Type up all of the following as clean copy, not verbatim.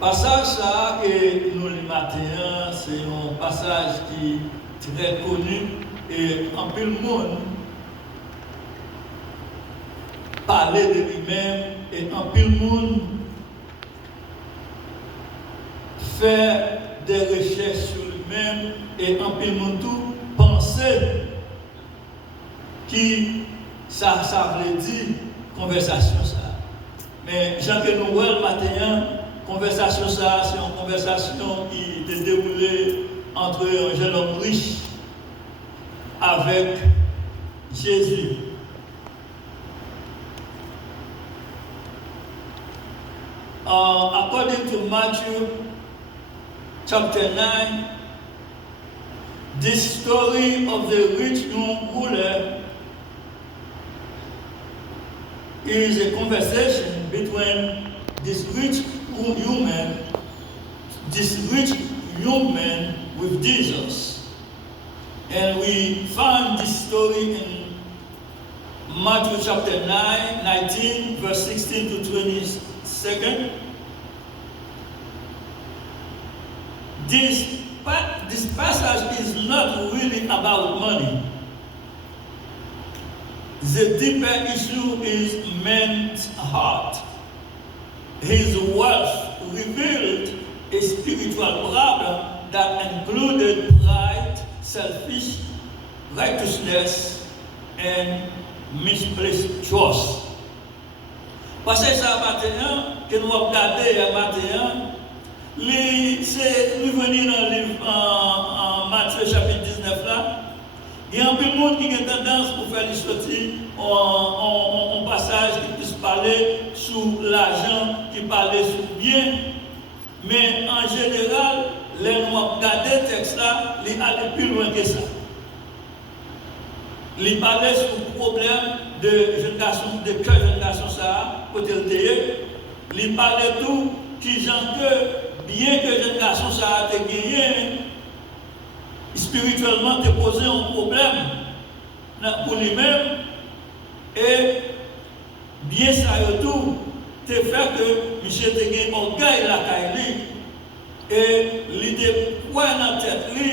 Passage ça que nous le matin, c'est un passage qui est très connu et en peu le monde parler de lui-même et en peu le monde faire des recherches sur lui-même et en peu le monde tout penser qui ça veut dire conversation ça. Mais Jean que nous voyons le matin, conversation ça, c'est une conversation qui est déroulée entre un jeune homme riche avec Jésus. According to Matthew chapter 9, this story of the rich young ruler is a conversation between this rich young man with Jesus. And we find this story in Matthew chapter 19, verse 16 to 22. This passage is not really about money. The deeper issue is man's heart. His wealth revealed a spiritual problem that included pride, selfish righteousness, and misplaced trust. Parce que ça maintenant que nous regardons maintenant, c'est nous venons dans le livre en Matthieu chapitre 19 là. Il y a un peu de monde qui a tendance pour faire les sorties en passage qui puisse parler sur l'argent, qui parle sur bien. Mais en général, les nous regardent le texte là, ils allaient plus loin que ça. Ils parlaient sur le problème de jeune garçon, de cœur jeune garçon ça, côté le théâtre. Ils parlaient tout qui gens que bien que jeune garçon ça a été gagné, spirituellement te poser un problème pour lui-même et bien ça tout te fait que monsieur te gagne orgueil la caille et l'idée quoi dans la tête lui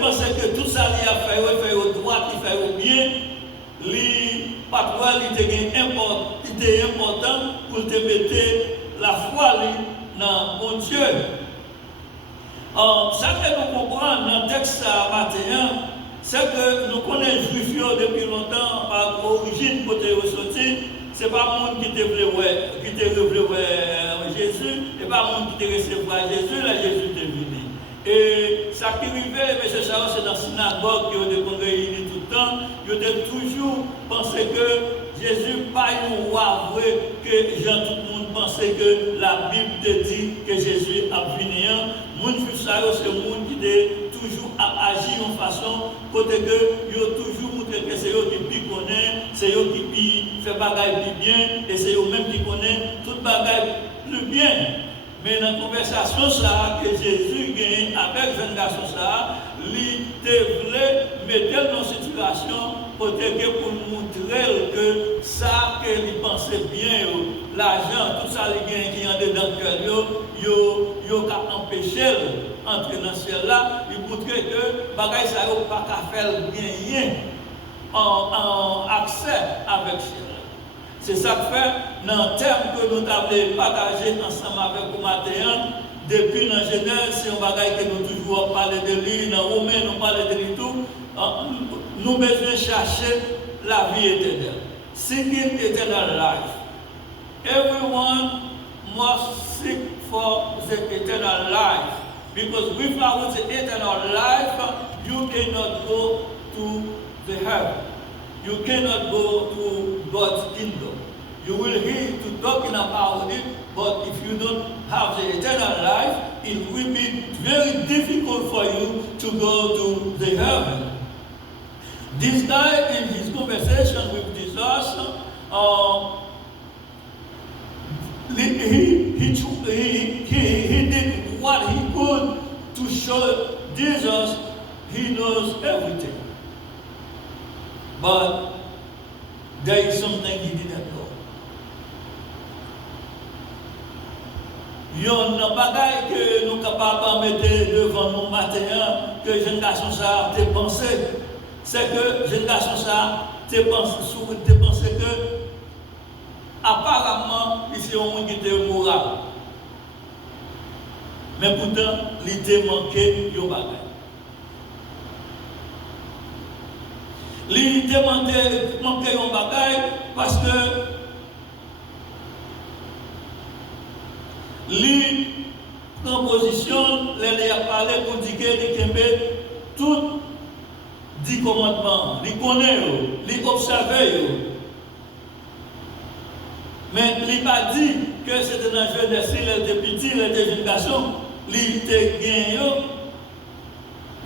penser que tout ça il a fait au droit il fait au bien lui pas quoi il te gagne important pour te mettre la foi dans mon Dieu. Ça que nous comprenons dans le texte matin, c'est que nous connaissons les Juifs depuis longtemps, par origine, côté ressorti, ce n'est pas le monde qui te révélé Jésus, et pas le monde qui te recevoir Jésus, là Jésus est venu. Et ça qui arrivait, M. Charles, c'est dans la synagogue qui ont réunis tout le temps, ils ont toujours pensé que Jésus n'est pas un roi vrai, que Jean tout le monde pensait que la Bible te dit que Jésus a venu. Les gens c'est le monde qui a toujours agi en façon, côté que ils ont toujours montré que c'est eux qui connaissent, c'est eux qui font bagaille plus bien, et c'est eux-mêmes qui connaissent toute bagaille plus bien. Mais dans la conversation ça, que Jésus gagne avec jeune garçon ça, il voulait mettre dans une situation pour montrer que ça qu'il pensait bien, l'argent, tout ça les gains qui ont dedans le cœur, il a empêché d'entrer dans ce ciel là, il montrait que bagaille ça n'a pas qu'à faire bien en accès avec ciel. C'est ça que fait dans le terme que nous avons partagé ensemble avec vous matin. Depuis la Genèse, c'est un bagage que nous toujours parlé de lui, dans Romains, nous parlons de lui tout. Nous besoin chercher la vie éternelle. Seeking eternal life. Everyone must seek for the eternal life. Because without the eternal life, you cannot go to the heaven. You cannot go to God's kingdom. You will hear to talking about it, but if you don't have the eternal life, it will be very difficult for you to go to the heaven. This guy, in his conversation with Jesus, he did what he could to show Jesus he knows everything. But there is something he didn't know. Il y a un bagage que nous sommes capables de mettre devant nous matin, que les jeunes garçons ça te pensé. C'est que les jeunes garçons ça te pensé que apparemment, il y a un monde qui était moral. Mais pourtant, il était manqué de bagage. Il était manqué de bagage parce que lui prend position, il a parlé pour dire qu'il a tout 10 commandements, il connaît, il observe. Mais il n'a pas dit que c'était dans la jeunesse, il était petit, il était jeune garçon, il était gagné.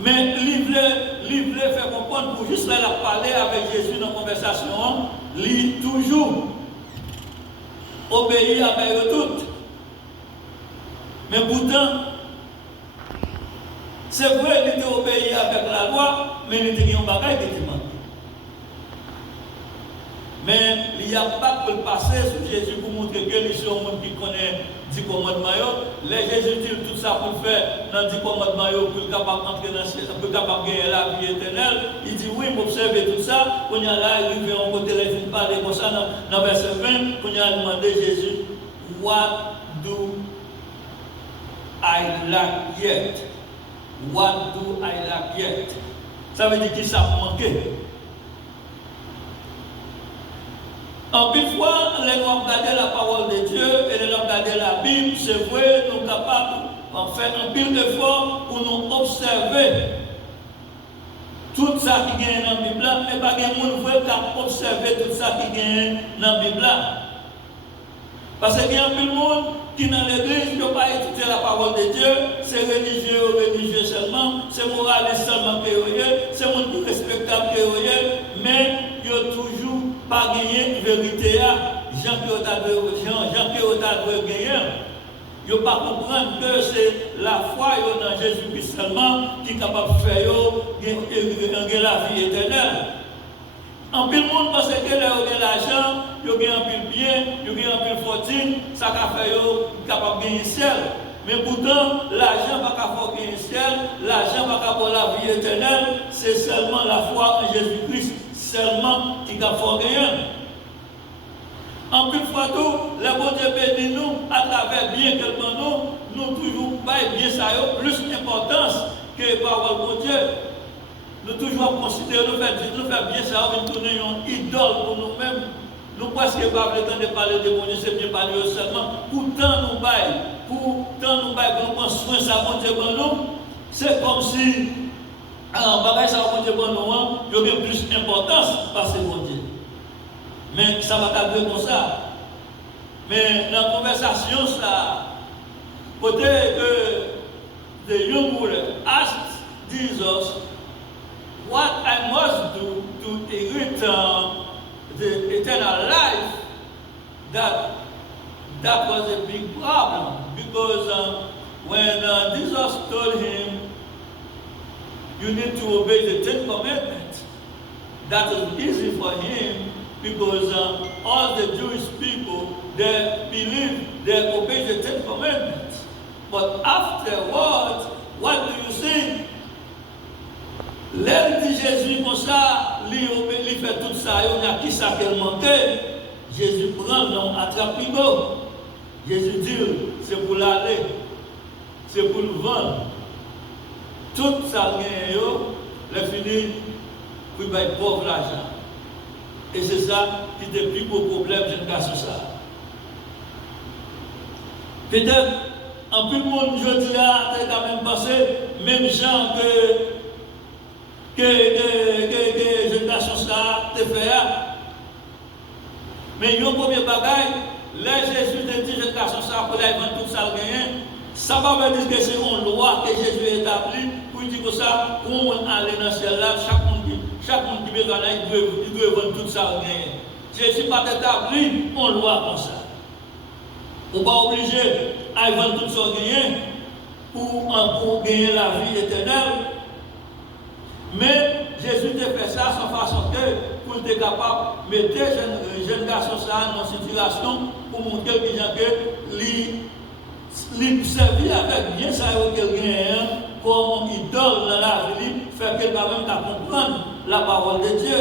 Mais il voulait faire comprendre pour juste là parler avec Jésus dans la conversation, il toujours obéit avec eux toutes. Mais pourtant, c'est vrai qu'il était obéi avec la loi, mais il était un bagage qui était manqué. Mais il n'y a pas que le passer sur Jésus pour montrer que les gens qui connaissent 10 commandements, les Jésus dit tout ça pour faire dans 10 commandements pour capable d'entrer dans le ciel, pour capable de gagner la vie éternelle. Il dit oui, m'observer tout ça. Quand il y a là, il vient en côté, il parle comme ça dans verset 20, quand il a demandé Jésus, what do I lack yet? What do I lack yet? Ça veut dire qu'il ça manqué. En plus fois, les gens regardent la parole de Dieu et les gens regardent la Bible, c'est vrai, nous sommes capables de faire un pile d'efforts pour nous observer tout ça qui est dans la Bible, mais pas de monde qui observer tout ça qui est dans la Bible. Parce qu'il y a un peu de monde qui dans l'église ne peut pas étudier la parole de Dieu, c'est religieux seulement, c'est moraliste seulement que c'est monde qui respectable que mais il y a toujours pas gagné vérité Jean qui a gagné. Il ne pas comprendre que c'est la foi dans Jésus-Christ seulement qui est capable de faire gagner la vie éternelle. En plus, le monde pense que là, il y a l'argent, il y a un peu de bien, il y a un peu de fortune, ça va faire capable de gagner le ciel. Mais pourtant, l'argent va pas gagner le ciel, l'argent va pas la vie éternelle, c'est seulement la foi en Jésus-Christ, seulement qui va faire gagner. En plus, fois tout, le bon Dieu bénit nous, à travers bien quelque nous toujours pas bien ça, plus d'importance que la parole de Dieu. Nous toujours considérer, nous faire bien ça, nous tourner une idole pour nous-mêmes. Nous presque pas le temps de parler de mon Dieu, c'est bien parler seulement. Pourtant nous baillons, pour nous prendre soin de ça, mon Dieu, pour nous. C'est comme si, en bagage ça, mon Dieu, pour nous, il y a plus d'importance parce que mon Dieu. Mais ça va t'arriver comme ça. Mais dans la conversation, ça, côté que the young ruler asked Jesus, what I must do to inherit the eternal life, that was a big problem. Because when Jesus told him, you need to obey the 10 commandments, that was easy for him because all the Jewish people, they believe they obey the 10 commandments. But afterwards, what do you see? L'aile de Jésus comme ça, il fait tout ça, il y a qui ça qu'elle manquait. Jésus prend, non, attrape l'ego. Jésus dit, c'est pour l'aller, c'est pour le vendre. Tout ça, il fini pour payer pauvre l'argent. Et c'est ça qui est le plus gros problème, je ne casse ça. Peut-être, en plus, le monde, je dis là, tu as quand même pensé, même gens que je casse ça, te faire. Mais il y a un premier bagage, là, Jésus te dit, je casse ça, pour aller vendre tout ça, ça va me dire que c'est une loi que Jésus a établie, pour dire que ça, pour aller dans ce ciel-là, chaque monde qui veut aller, il doit vendre tout ça. Jésus n'a pas établi une loi comme ça. On n'est pas obligé à vendre tout ça pour gagner la vie éternelle. Mais Jésus a fait ça sans façon que pour être capable de mettre les jeunes garçons dans une situation pour montrer que il servit avec bien ça quelqu'un comme idole dans la vie, fait qu'elle va même comprendre la parole de Dieu.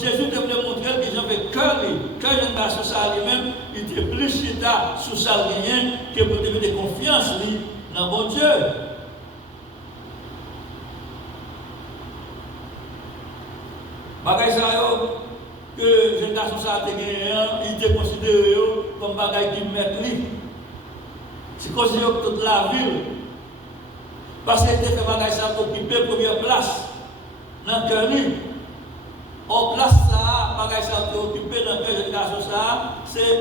Jésus te voulait montrer que j'en fais cœur, quand je garçon ça lui-même, il était plus chita sous ça rien que pour te mettre confiance dans bon Dieu. Bagay ça que jeune garçon ça a gagné, il était considéré comme bagay qui met lui. C'est considéré toute la ville. Parce qu'il était fait bagay ça pour occuper première place dans le cœur. En place ça, bagay ça qui est occupé dans le cœur jeune garçon ça, c'est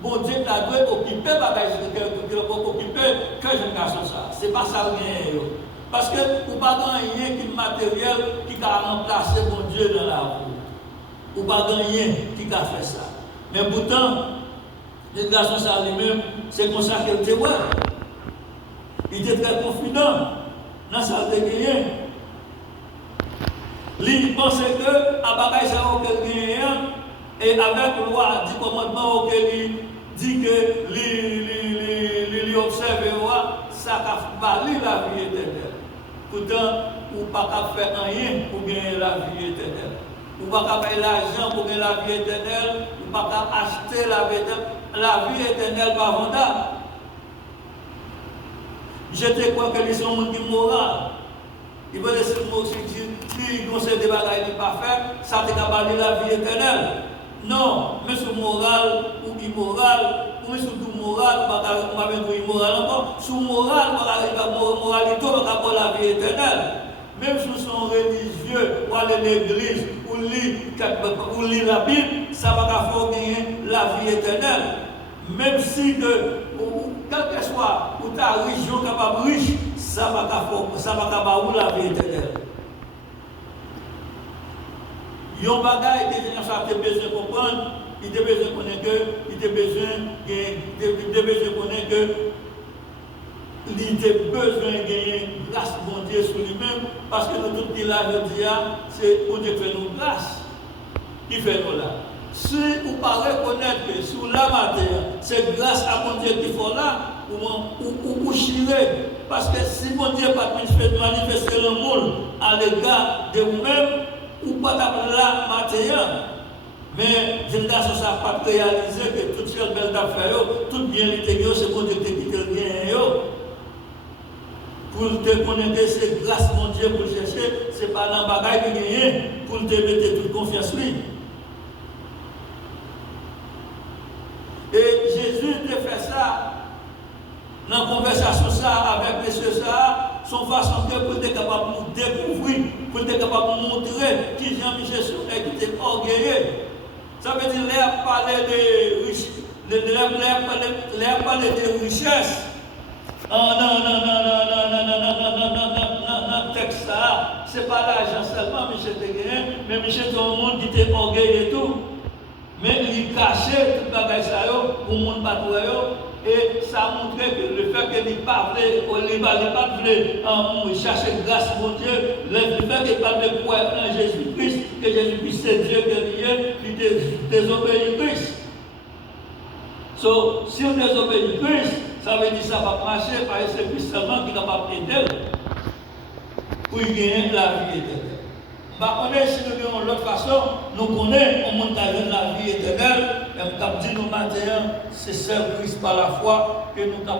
bon Dieu qui a dû occuper bagay ça qui est occupé que jeune garçon ça. C'est pas ça rien. Parce que vous n'avez pas rien qui est matériel qui a remplacé mon Dieu dans la vie. Vous n'avez pas rien qui a fait ça. Mais pourtant, le garçon ça lui-même, c'est comme ça qu'il était ouais. Il était très confident dans sa gagné. Il pensait que à bagage ça auquel gagné et avec le roi du commandement auquel il dit que lui observe ça a valu la vie éternelle. Pourtant, vous ne pouvez pas faire rien pour gagner la vie éternelle. Vous ne pouvez pas payer l'argent pour gagner la vie éternelle. Vous ne pouvez pas acheter la vie éternelle par vendable. Je te crois que les gens sont moraux. Ils veulent laisser le mot si ils conseillent des bagages qui ne pas faire, ça te capable la vie éternelle. Non, mais sur moral ou immoral, ou sur tout moral, on va mettre immoral encore. Sur moral, moralité, on va avoir la vie éternelle. Même si sont religieux, ou aller à l'église, ou lire la Bible, ça va faire gagner la vie éternelle. Même si, quel que soit, ou ta religion capable riche, ça va faire la vie éternelle. Il y a un bagage que les gens ont besoin de comprendre, ils ont besoin de connaître que, ils ont besoin de gagner grâce de bon Dieu sur lui-même, parce que nous tout dit là, je dis, c'est pour Dieu qui fait nous grâce, qui fait nous là. Si vous ne pouvez reconnaître que sur la matière, c'est grâce à mon Dieu qu'il faut là, ou chirer. Parce que si mon Dieu n'a pas manifesté le monde à l'égard de vous-même, ou pas d'appeler la matière. Mais je ne sais pas réaliser que toutes ces belles affaires, tout bien intégré, c'est mon Dieu qui te bien. Pour te connaître, c'est grâce mon Dieu pour chercher, ce n'est pas dans le bagage qui gagne pour te mettre toute confiance lui. Et Jésus te fait ça dans la conversation ça avec monsieur ça, son façon que pour être capable de découvrir, pour être capable de montrer qui Jean-Michel Soulet qui était orgueilleux. Ça veut dire l'air parler de richesse. L'air parler de richesse. Non, dans le texte ça, ce n'est pas l'argent seulement, Michel Teguin, mais Michel c'est un monde qui était orgueilleux et tout. Mais il cachait tout le bagage pour le monde batoué. Et ça montrait que le fait qu'il ne parlait pas chercher grâce à mon Dieu, le fait qu'il ne parlait pas en Jésus-Christ, que Jésus-Christ c'est Dieu qui est lié, il désobéit Christ. So, si on désobéit Christ, ça veut dire que ça va marcher parce que c'est Christ seulement qui est capable d'aider pour gagner la vie éternelle. On est si nous avons l'autre façon, nous connaissons au monde la vie éternelle, et nous avons dit nous maintenant, c'est seul Christ par la foi que nous sommes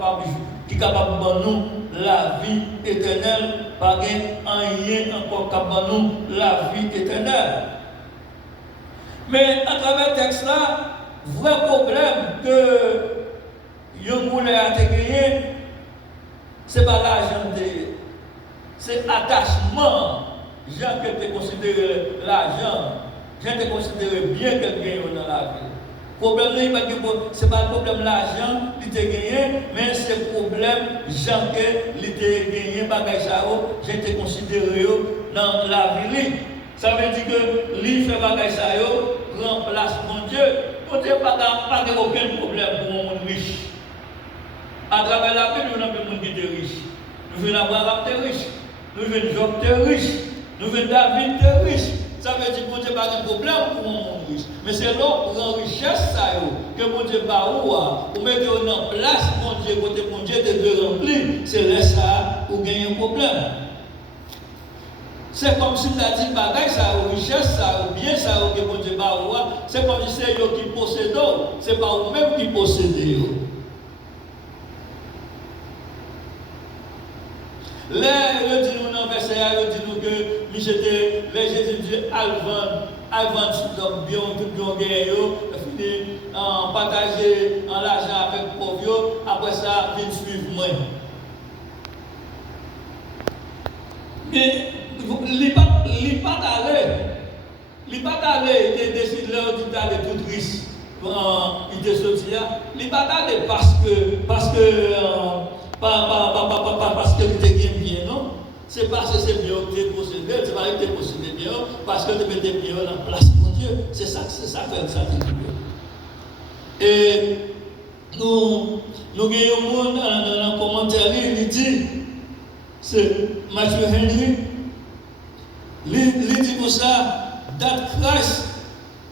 capables de nous la vie éternelle, pas de rien encore capable de nous la vie éternelle. Mais à travers ce texte-là, le vrai problème que nous voulons intégrer, ce n'est pas l'argent, c'est l'attachement. Gens qui te considèrent l'argent, gens qui te considèrent bien quelqu'un dans la vie. Le problème, ce n'est pas le problème de l'argent qui te gagné, mais c'est le problème gens qui te gagné, gens qui te considèrent dans la vie. Ça veut dire que lui fait bagage ça remplace mon Dieu. Mon Dieu n'a pas aucun problème pour un monde riche. À travers la Bible, nous avons des gens qui sont riches. Nous venons Abraham qui est riche. Nous venons Job qui est riche. Nous venons David qui est riche. Ça veut dire que bon Dieu n'a pas de problème pour un monde riche. Mais c'est là pour la richesse que bon Dieu va ou mettre en place bon Dieu, côté bon Dieu de remplir. C'est là ça où il y a un problème. C'est comme si tu as dit bagaille ça, ou richesse ça, ou bien ça, ou que bon Dieu va ou c'est comme si c'est eux qui possèdent, c'est pas eux-mêmes qui possèdent. Là, il dit nous dans le verset, il dit nous que Jésus dit avant tout bien, tout bien gagné, fini en partager en l'argent avec pauvres, après ça, viens suivre moi. Mais il n'est pas allé, il décide d'aller tout triste. Il était sorti là. Il n'est pas allé parce que il était bien, non? C'est parce que c'est bien que tu es possédé, c'est pas que tu es possédé bien, parce que tu mets bien en place, mon Dieu. C'est ça que ça dit. Et nous gagnons dans le commentaire, il dit, c'est Matthew Henry, il dit pour ça, that Christ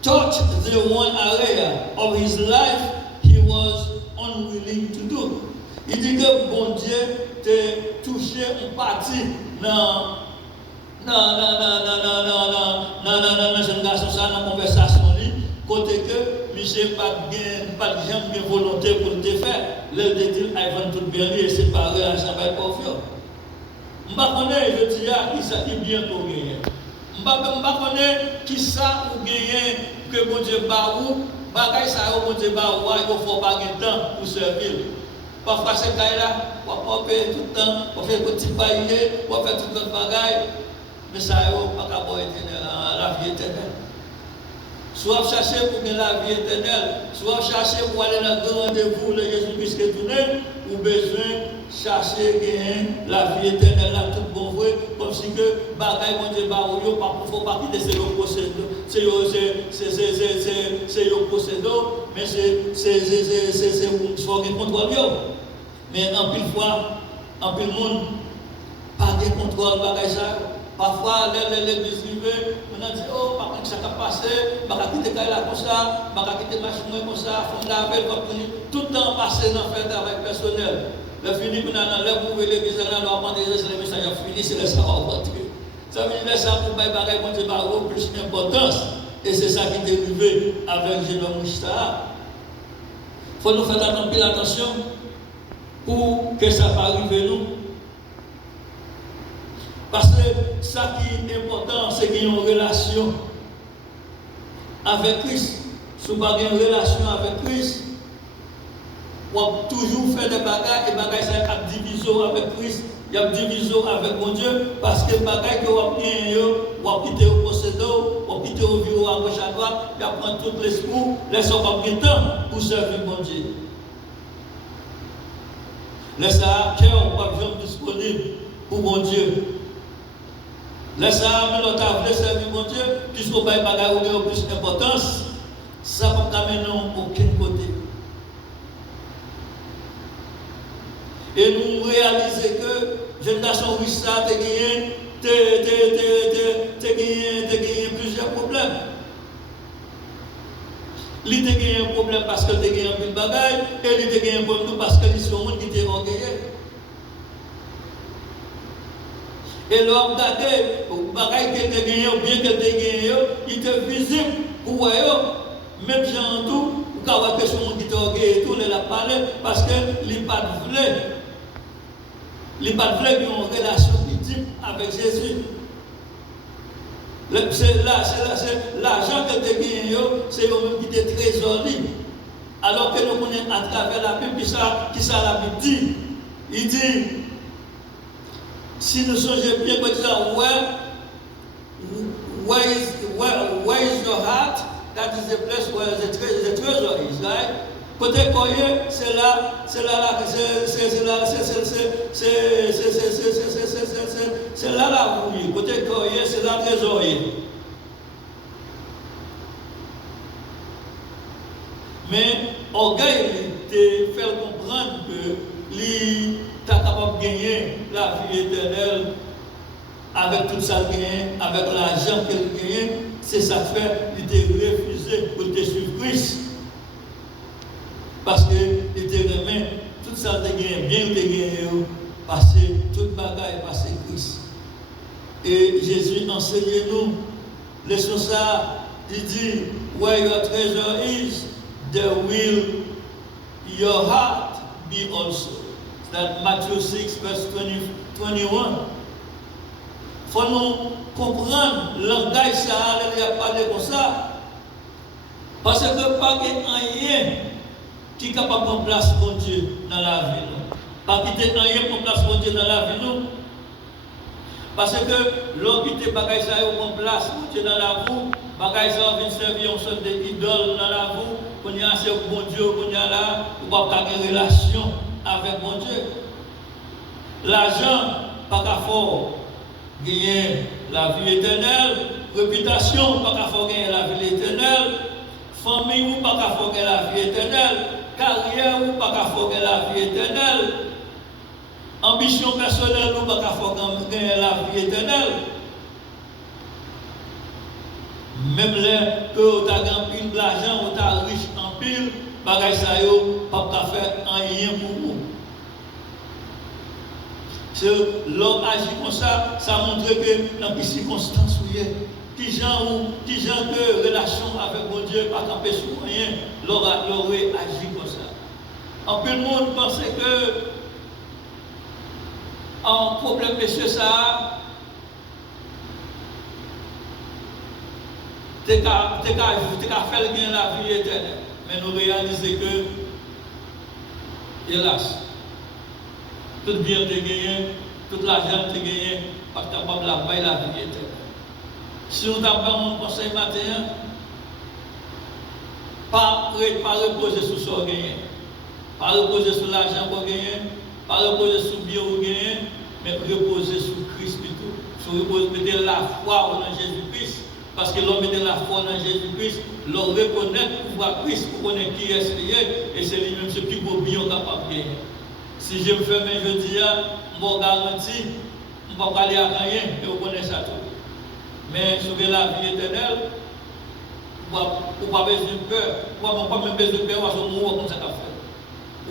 touched the one area of his life he was unwilling to do. Il dit que bon Dieu t'a touché une partie dans la jeune garçon, dans la conversation, côté que Michel pas de gens de volonté pour le faire. Le dit avant tout bien et séparer à jamais confiant. Je ne connais pas, je dis, qui ça qui bien pour gagner. Je ne connais qui ça ou gagner que bon Dieu bat ou, bagaille ça ou bon Dieu bat ou, il faut pas gagner temps pour servir. Parfois, c'est là, on va payer tout le temps, on fait des petits pailles, on fait tout le bagaille. Mais ça, il n'y a pas de la vie éternelle. Soit chercher pour gagner la vie éternelle, soit chercher pour aller dans le grand rendez-vous, le Jésus-Christ qui est tourné, ou besoin chercher gagner la vie éternelle, là, tout bon vrai, comme si que bagaille, mon Dieu, il ne faut pas quitter ces possédants, c'est eux possédants, mais c'est où faut qu'il contrôle. Mais en pile fois, en pile monde, pas de contrôle, bagaille ça. Parfois, l'église arrive, on a dit, oh, par contre, ça a passé, je vais quitter là comme ça, je vais quitter ma chemin comme ça, il faut laver, tout le temps passé dans le fait avec personnel. Le fini, on a l'œuvre, l'église, on a demandé les messages, fini, c'est le savoir rentrer. Ça veut dire ça pour faire bagaille, on dit, plus d'importance. Et c'est ça qui est arrivé avec Jésus Mouchta. Il faut nous faire attention pour que ça ne pas arriver nous. Parce que ça qui est important, c'est qu'il y a une relation avec Christ. Si vous n'avez pas une relation avec Christ, vous pouvez toujours faire des bagages et bagages ça a division avec Christ, il y a division avec mon Dieu, parce que les bagages que vous avez, vous quittez au possédant, vous quittez au bureau à gauche à droite, vous prenez tout l'esprit, laissez pas de temps pour servir mon Dieu. Laissez un cœur pas disponible pour mon Dieu. Laissez un l'autre servir mon Dieu, puisqu'on va bagages au plus d'importance, ça ne va pas amener aucun côté. Et nous réalisons que génération Wissa a gagné plusieurs problèmes. Il a gagné un problème parce qu'il a gagné un peu de bagaille, et il a gagné un problème parce qu'il est un monde qui était orgueilleux. Et l'homme regardé, le bagaille qu'il a gagné, ou bien qu'il a gagné, il était visible pour voir, même gens tout, pour avoir question monde qui était orgueilleux, tout, il a parlé parce qu'il n'a pas voulu. Les pas qui ont une relation intime avec Jésus. C'est l'argent que tu as gagné, c'est eux-mêmes qui te trésorier. Alors que nous connaissons à travers la Bible, qui ça la Bible dit. Il dit, si nous songeons bien, par exemple, where is your heart? That is the place where the treasure is, right? Côté coyer, c'est là, c'est là oui. Côté coyer, c'est là trésorier. Mais orgueil te fait comprendre que lui est capable de gagner la vie éternelle avec tout ça gagné, avec l'argent qu'il gagne. c'est ça fait, il était refusé pour te suivre Christ. Parce qu'il était remis, tout ça te gagné, bien te gagné, passer, toute bagaille, passer Christ. Et Jésus enseigne nous, leçon ça, il dit, where your treasure is, there will your heart be also. That's Matthew 6, verse 21. Faut nous comprendre le langage ça, il a parlé comme ça. Parce que pas rien qui est capable de prendre place pour Dieu dans la vie. Pas quitter rien pour place pour Dieu dans la vie. Parce que l'homme qui te bagaille ça prend place pour Dieu dans la vie, bagaille ça vient servir une sorte d'idole dans la vie, qu'on y a assez bon Dieu, qu'on y a là, pour pas avoir une relation avec bon Dieu. L'argent, pas qu'à fort, gagner la vie éternelle, réputation, pas qu'à fort gagner la vie éternelle, famille, ou pas qu'à fort gagner la vie éternelle, carrière, ou pas qu'à fort gagner la vie éternelle, ambition personnelle, ou pas qu'à fort gagner la vie éternelle. Même là que tu as gagné de l'argent, ou tu as riche en pile, bagage ça yo, pas qu'à faire rien pour vous. L'homme agit comme ça, ça montre que dans les circonstances où il est, qui gens que relation avec mon Dieu, pas camper sur rien, l'aurait agi comme ça. En peu de monde pensait que en problème monsieur ça, t'es qu'à faire gagner la vie éternelle. Mais nous réalisons que, hélas, tout bien te gagné, toute l'argent te gagné, pas capable de la vie éternelle. Si on t'a pas mon conseil matin, pas reposer sur ce qu'on gagne, pas reposer sur l'argent qu'on gagne, pas reposer sur le bien qu'on gagne, mais reposer sur Christ plutôt. Sur reposer la foi en Jésus-Christ. Parce que l'homme met la foi en Jésus-Christ, l'on reconnaît le pouvoir Christ pour connaître qui est lié, et c'est lui-même ce plus beau bien capable de gagner. Si je me fais mes jeudi, je vous garantis, je ne vais pas aller à rien, et vous connaissez ça tout. Mais sur la vie éternelle, vous n'avez pas besoin de peur, vous n'avez pas même besoin de peur, parce que vous comme ça qu'a fait.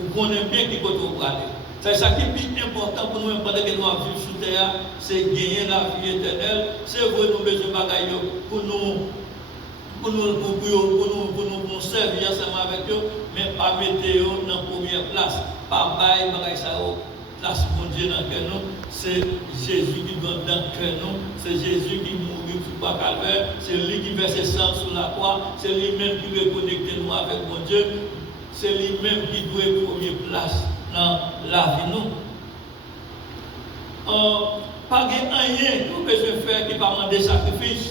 Vous connaissez bien qui côté vous allez. C'est ça qui est plus important pour nous, pendant que nous vivons sur terre, c'est gagner la vie éternelle. C'est vrai, nous besoin de bagaille pour nous servir ensemble avec eux, mais pas mettre eux dans la première place. Pas bailler bagaille ça place pour Dieu dans le cœur nous. C'est Jésus qui donne dans le cœur nous. C'est Jésus qui mourit sur le calvaire. C'est lui qui verse sang sur la croix. C'est lui-même qui veut connecter nous avec mon Dieu. C'est lui-même qui doit être première place dans la vie nous. Pas de rien que nous besoin faire qui va demander sacrifice.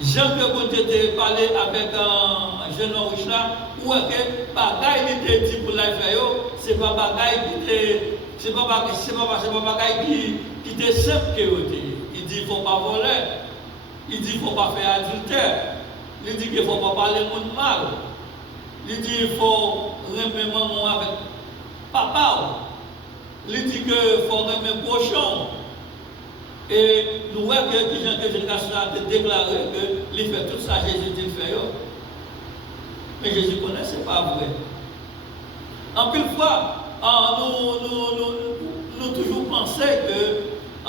Jean que vous avez parlé avec un jeune homme riche là, où est que bagaille qui était dit pour la faire, c'est pas bagaille qui était, c'est pas bagaille qui était simple que vous dites. Il dit qu'il ne faut pas voler, il dit qu'il ne faut pas faire adultère, il dit qu'il ne faut pas parler de mal, il dit qu'il faut remettre maman avec papa, il dit qu'il faut remettre cochon. Et nous voyons que les gens que génération a déclaré que il fait tout ça, Jésus dit fait. Mais Jésus connaît, ce n'est pas vrai. En plus fois, nous toujours pensons que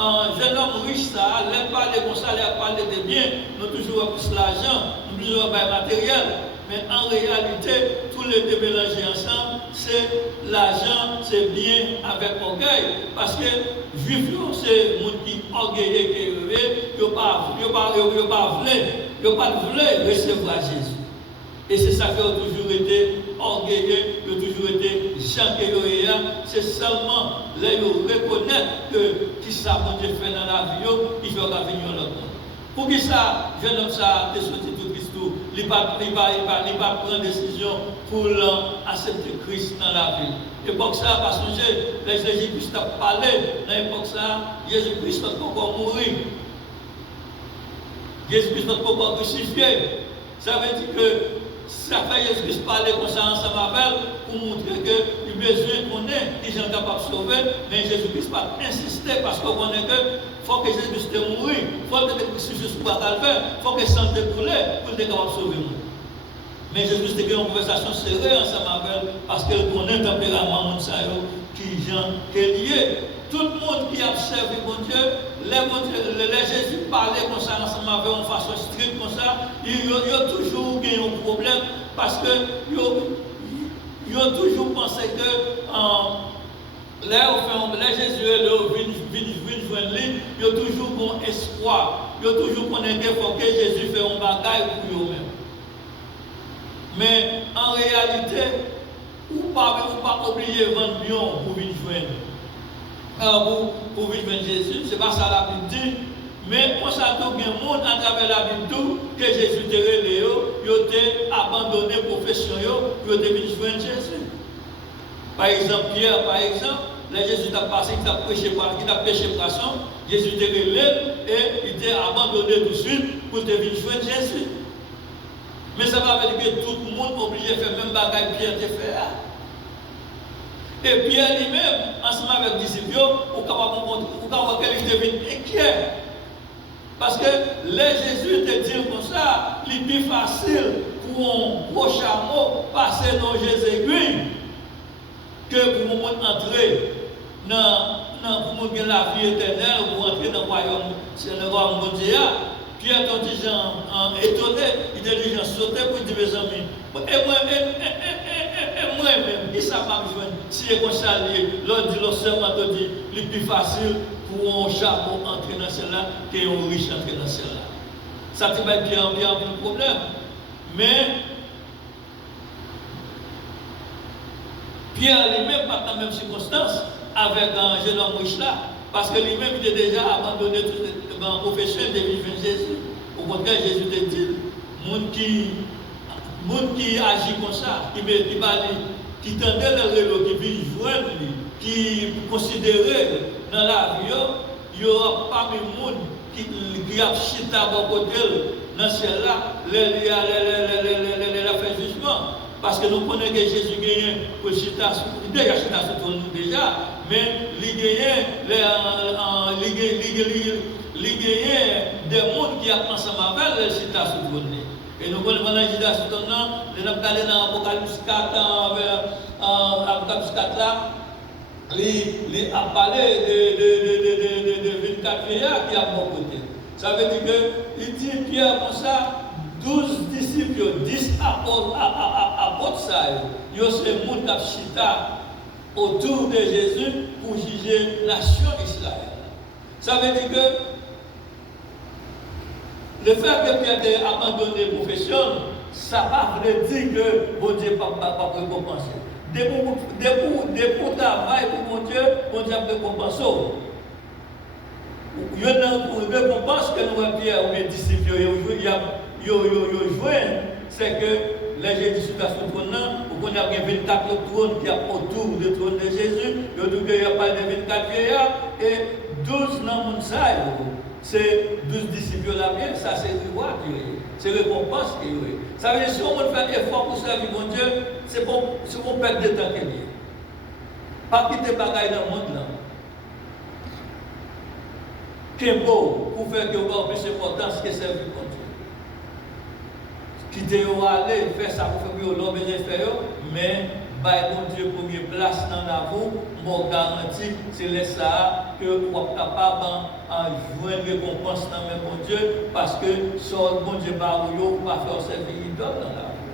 un jeune homme riche, ça, l'aime parler comme ça, l'aime parler de biens, nous toujours plus l'argent, nous toujours pas matériel. Mais en réalité, tous les deux mélangés ensemble, c'est l'argent, c'est bien avec orgueil. Parce que juif, c'est le monde qui est orgueilleux, qui est élevé, ils ne veulent pas recevoir Jésus. Et c'est ça qui a toujours été orgueilleux, qui a toujours été chanqué. C'est seulement là ils reconnaissent que qui ça bon Dieu fait dans la vie, il faut venir dans le monde. Pour qui ça, jeune homme ça, t'es sorti tout Christ, il ne va pas prendre décision pour accepter Christ dans la vie. L'époque ça, pas songer, Jésus-Christ a parlé, dans l'époque ça, Jésus-Christ n'a pas encore mourir. Jésus-Christ n'a pas encore crucifié. Ça veut dire que ça fait Jésus-Christ parler comme ça ensemble avec pour montrer que le besoin qu'on est, les gens capables de sauver, mais Jésus-Christ pas insister parce qu'on connaît que faut que Jésus-Christ mourir, faut que Jésus-Christ soit calvaire, faut que sang te coule pour être capable de sauver nous. Mais Jésus-Christ a eu une conversation serrée ensemble avec parce qu'il connaît le tempérament de qui gens qui est lié. Tout le monde qui a servi bon Dieu, les Jésus parlait comme ça ensemble avec une façon stricte comme ça, ils ont toujours eu un problème parce que ils ont toujours pensé que les Jésus viennent joindre lui, ils ont toujours un espoir, ils ont toujours connaît qu'il faut que Jésus fait un bagage pour eux-mêmes. Mais en réalité, ou pas obligé de vendre bien pour venir joindre. Pour vivre Jésus, ce n'est pas ça la Bible dit, mais on s'attend qu'il y a un monde à travers la Bible que Jésus t'a relé, il a abandonné la profession pour venir joindre Jésus. Par exemple, Pierre, Jésus t'a passé, il t'a péché poisson, Jésus t'a relé et il t'a abandonné tout de suite pour venir joindre Jésus. Mais ça va dire que tout le monde est obligé de faire le même bagage que Pierre t'a fait. Et Pierre lui-même, ensemble avec les disciples, on peut voir qu'il devient inquiet. Parce que les Jésus te dit comme ça, il est plus facile pour un gros chameau passer dans Jésus que pour entrer pour la vie éternelle, pour entrer dans le royaume, c'est le royaume de Dieu. Pierre est étonné, il est déjà sauté pour dire mes amis. Et moi-même, il ne savent pas me joindre. Si je suis salé, l'on dit, le serment te dit, il est plus facile pour un chameau entrer dans celle-là qu'un riche entrer dans celle-là. Ça te met bien un problème. Mais Pierre lui-même pas dans la même circonstance avec un jeune homme riche là. Parce que lui-même, il a déjà abandonné toute la profession de vivre Jésus. Au contraire, Jésus te dit, monde qui agit comme ça, qui tendait le vélo, qui vit joindre, qui considérait dans la vie, il n'y aura pas de monde qui a chita à bon côté dans celle-là, la fait jugement. Parce que nous connaissons que Jésus gagne pour chita, déjà chita sur nous déjà, mais il gagne des mondes qui ont ensemble avec les chita sur nous. Et nous connaissons dans Judas sur nous, nous avons allé dans Apocalypse 4, Apocalypse 4 là, il a parlé de 24 vieillards qui ont bon côté. Ça veut dire que, il dit Pierre comme ça, 12 disciples, 10 apôtres, ils ont ce monde qui a chita autour de Jésus pour juger la nation d'Israël. Ça veut dire que le fait que Pierre ait abandonné la profession, ça ne veut pas dire que bon Dieu n'a pas récompensé. Des pour travail pour mon Dieu a récompensé. Il y a une récompense que nous avons Pierre ou les disciples joué, c'est que les Jésus sur le trône, on a 24 trônes qui sont autour du trône de Jésus, il y a pas de 24 vieillards et 12 dans le monde. C'est 12 disciples là bien, ça c'est reward, c'est récompense. Ça veut dire que si on fait effort pour servir mon Dieu, c'est pour perdre de temps qu'il y a. Pas quitter les bagailles dans le monde là. Qu'est-ce beau pour faire que vous avez plus d'importance que servir mon Dieu. Quitter aller faire ça pour faire que l'homme est inférieur, mais mon Dieu première place dans la vie, mon garantie, c'est ça que vous êtes capable de jouer une récompense dans mon Dieu, parce que son bon Dieu vous va faire servir idole dans la vie.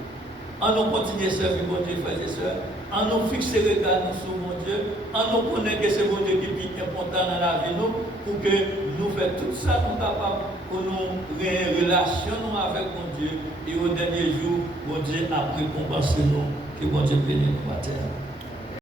On nous continue à servir mon Dieu, frères et sœurs. On nous fixe les regards sur mon Dieu. On nous connaît que c'est mon Dieu qui est important dans la vie, pour que nous fassions tout ça, nous capables, pour nous relation avec mon Dieu. Et au dernier jour, mon Dieu a récompensé nous. Que mon Dieu bénisse nous matin.